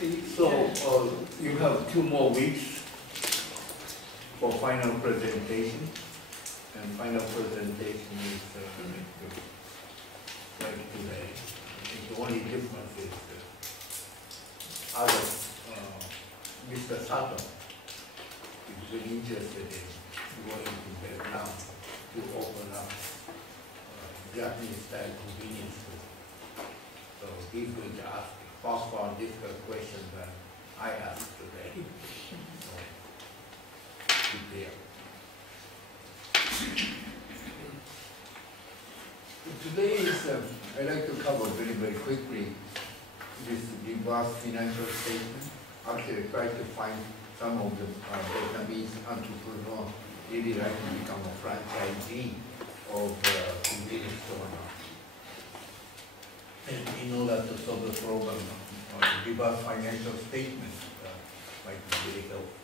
So you have 2 more weeks for final presentation, and final presentation is like today. The only difference is Mr. Sato is very interested in going to Vietnam to open up Japanese style convenience store. So he's going to ask far more difficult questions than I asked today. So, today is, I'd like to cover very, very quickly this reverse financial statement. Actually, try to find some of the Vietnamese entrepreneurs really like to become a franchisee of convenience store now. And in order to solve the problem, reverse financial statement might be very helpful.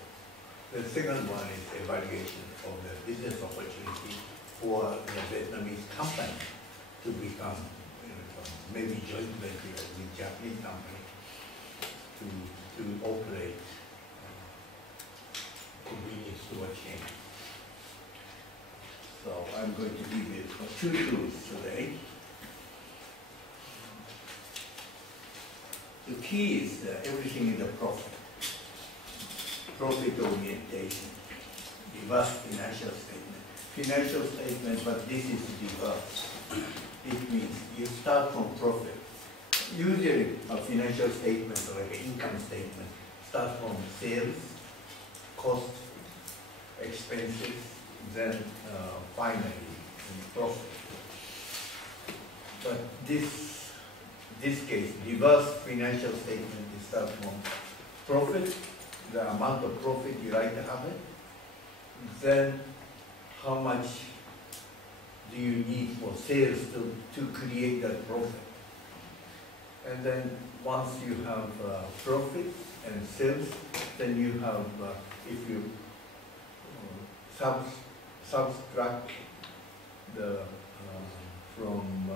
The second one is evaluation of the business opportunity for the Vietnamese company to become maybe joint venture with Japanese company to operate convenience store chain. So I'm going to give you 2 tools today. The key is everything in the profit orientation, reverse financial statement. Financial statement, but this is reverse. It means you start from profit. Usually a financial statement, like an income statement, starts from sales, cost, expenses, then finally profit. But this case, reverse financial statement, it starts from profit, the amount of profit you like to have it, then how much do you need for sales to create that profit. And then once you have profit and sales, then you have, if you subtract the from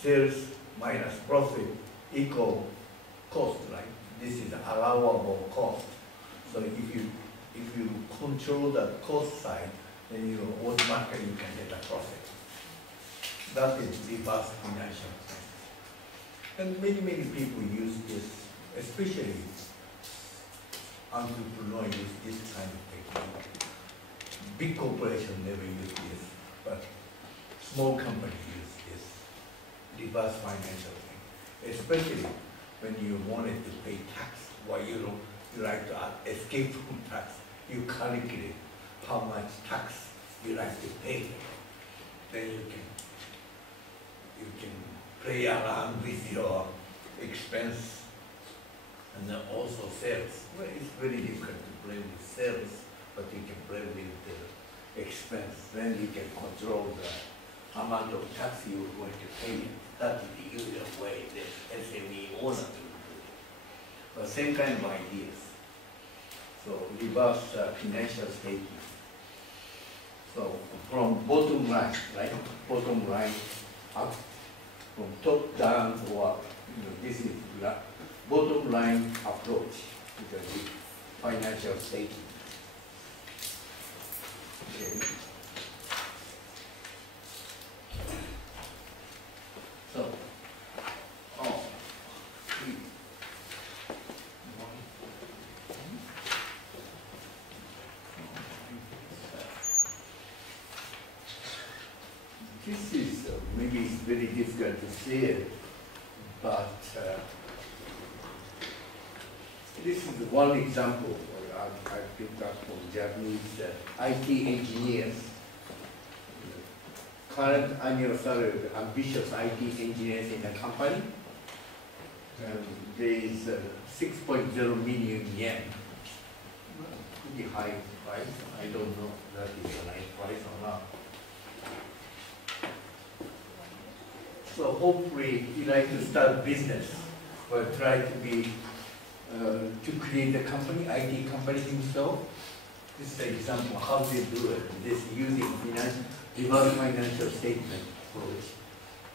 sales minus profit equal cost, right? This is allowable cost. So if you control the cost side, then you automatically can get a profit. That is reverse financial. And many people use this, especially entrepreneurs use this kind of technique. Big corporations never use this, but small companies use this reverse financial thing, especially when you wanted to pay tax, or you like to escape from tax. You calculate how much tax you like to pay. Then you can play around with your expense and then also sales. Well, it's very difficult to play with sales, but you can play with the expense. Then you can control the amount of tax you're going to pay. That is the usual way the SME owner to do it. But same kind of ideas. So reverse financial statement. So from bottom line, right? Bottom line up, from top down, or this is bottom line approach to the financial statement. Okay. So, this is maybe it's very difficult to say it, but this is one example I picked up from Japanese IT engineers. Current annual salary of ambitious IT engineers in the company. There is 6.0 million yen. Pretty high price. I don't know if that is the right price or not. So hopefully you like to start business, but try to be to create a company, IT company himself. This is an example of how they do it. This using reverse financial statement approach.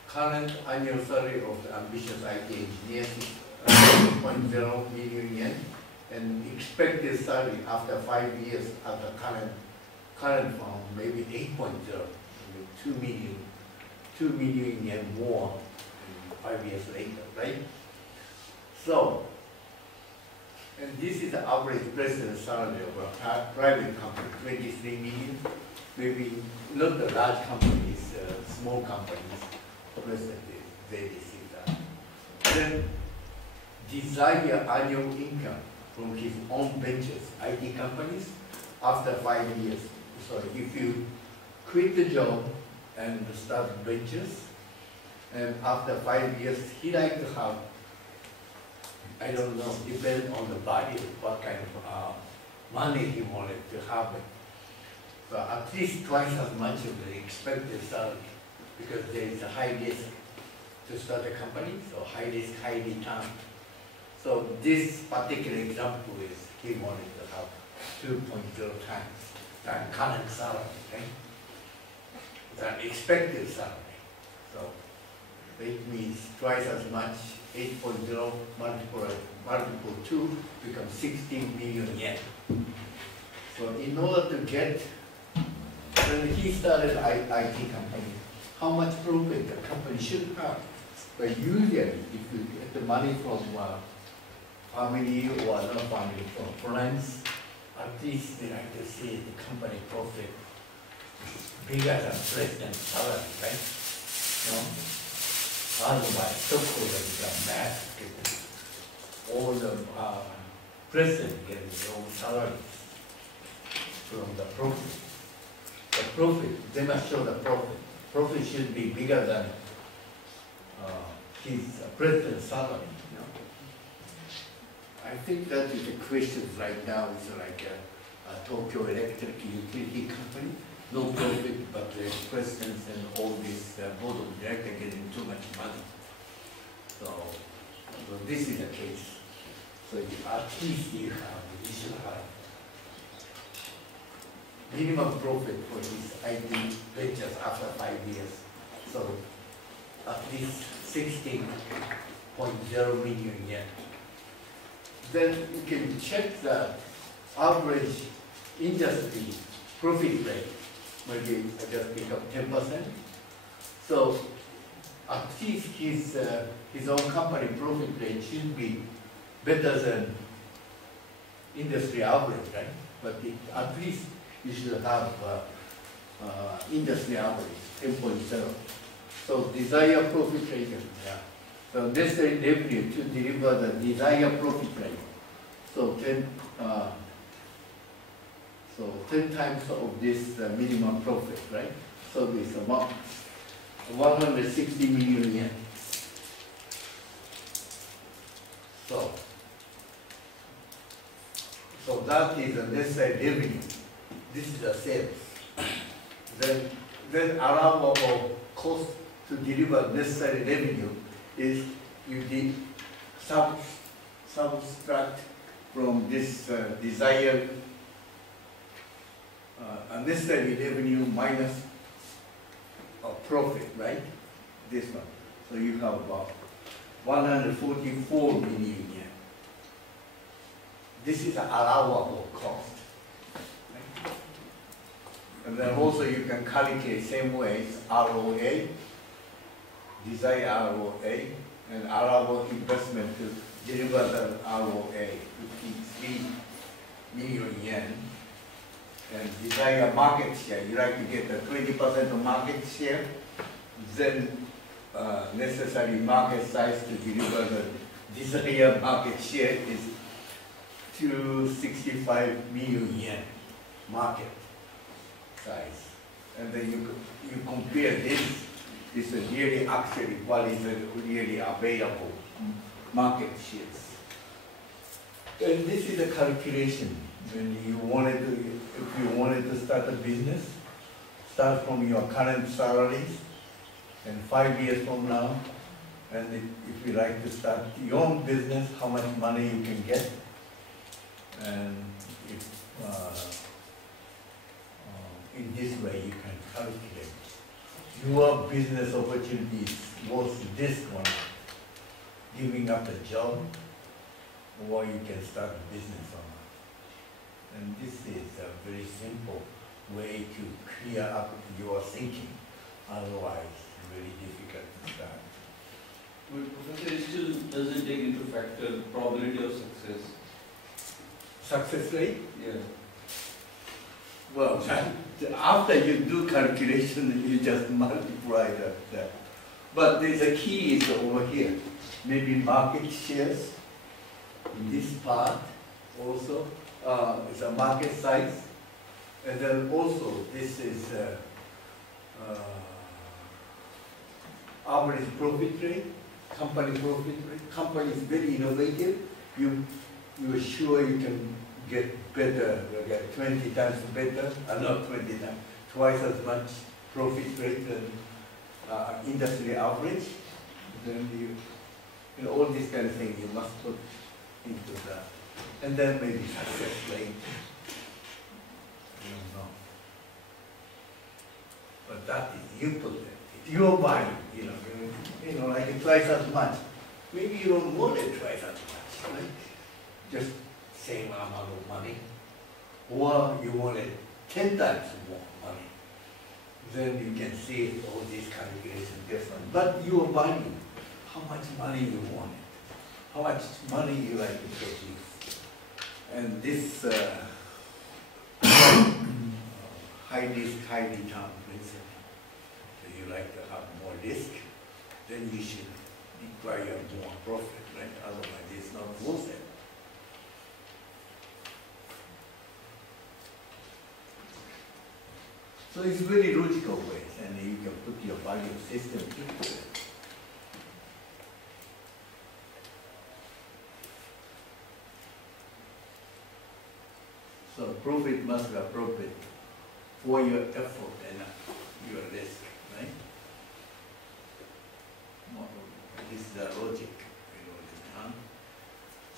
Current annual salary of the ambitious IT engineers is 2.0 million yen, and expected salary after 5 years at the current firm, maybe 8.0, maybe 2 million yen more 5 years later, right? So, and this is the average president salary of a private company, 23 million. Maybe not the large companies, small companies, president, they receive that. Then, desired annual income from his own ventures, IT companies, after 5 years. So if you quit the job and start ventures, and after 5 years, he like to have, I don't know, depends on the budget, what kind of money he wanted to have. So at least twice as much of the expected salary, because there is a high risk to start a company, so high risk, high return. So this particular example is he wanted to have 2.0 times the current salary, okay? The expected salary. So it means twice as much, 8.0 multiple 2 becomes 16 million yen. So in order to get, when he started IT company, how much profit the company should have? But usually, if you get the money from family or other family, from friends, at least they like to see the company profit bigger than president's salary, right? No? Otherwise, stockholders are mad because all the president gets their own salaries from the profit. The profit, they must show the profit. Profit should be bigger than his president's salary. You know? I think that is the question right now. Is like a Tokyo Electric utility company, no profit, but the presidents and all this board of directors getting too much money. So this is the case. So at least you should have minimum profit for his IT ventures after 5 years. So at least 16.0 million yen. Then you can check the average industry profit rate. Maybe just become 10%. So at least his own company profit rate should be better than industry average, right? But at least you should have industry average, 10.0. So desired profit rate, yeah. So necessary revenue to deliver the desired profit rate. So 10 times of this minimum profit, right? So this amount, 160 million yen. So that is the necessary revenue. This is the sales. Then allowable cost to deliver necessary revenue is you did subtract from this desired necessary revenue minus profit, right? This one. So you have about 144 million yen. This is an allowable cost. Right? And then also you can calculate same ways ROA, desired ROA, and allowable investment to deliver the ROA, 53 million yen. And desired market share, you like to get the 20% of market share, then necessary market size to deliver the desired market share is 265 million yen market size. And then you compare this is really actually what is really available market shares. And this is a calculation. When you wanted to, if you wanted to start a business, start from your current salaries, and 5 years from now, and if you like to start your own business, how much money you can get, and if in this way you can calculate your business opportunities worth this one, giving up a job, or you can start a business or not. And this is a very simple way to clear up your thinking. Otherwise, very difficult to start. But Professor, it still doesn't take into factor probability of success. Success rate? Yeah. Well, after you do calculation, you just multiply that. But the key is over here. Maybe market shares in this part also. It's a market size. And then also this is average profit rate, company profit rate. Company is very innovative. You're sure you can get better, you get 20 times better, not 20 times, twice as much profit rate than industry average. Then you know, all these kind of things you must put into that. And then maybe success rate. I don't know. But that is, you put it. It's your money, you know, like twice as much. Maybe you don't want it twice as much, right? Just same amount of money. Or you want it 10 times more money. Then you can see all these calculations different. But your money, how much money you want it, how much money you like to produce. And this high risk, high return principle. So you like to have more risk, then you should require more profit, right? Otherwise it's not worth it. So it's very logical ways, and you can put your value system into it. So profit must be appropriate for your effort and your risk, right? This is the logic.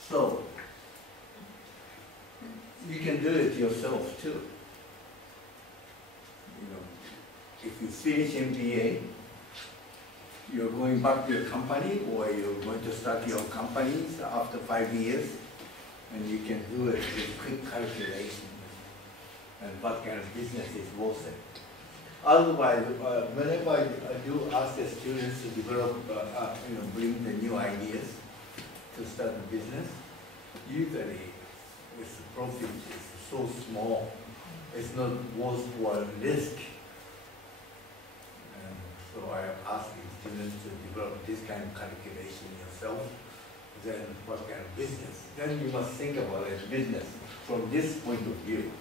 So you can do it yourself too. If you finish MBA, you're going back to your company, or you're going to start your companies after 5 years, and you can do it with quick calculation and what kind of business is worth it. Otherwise, whenever I do ask the students to develop, bring the new ideas to start a business, usually its profit is so small, it's not worthwhile risk. So I am asking students to develop this kind of calculation yourself. Then what kind of business? Then you must think about it, business from this point of view.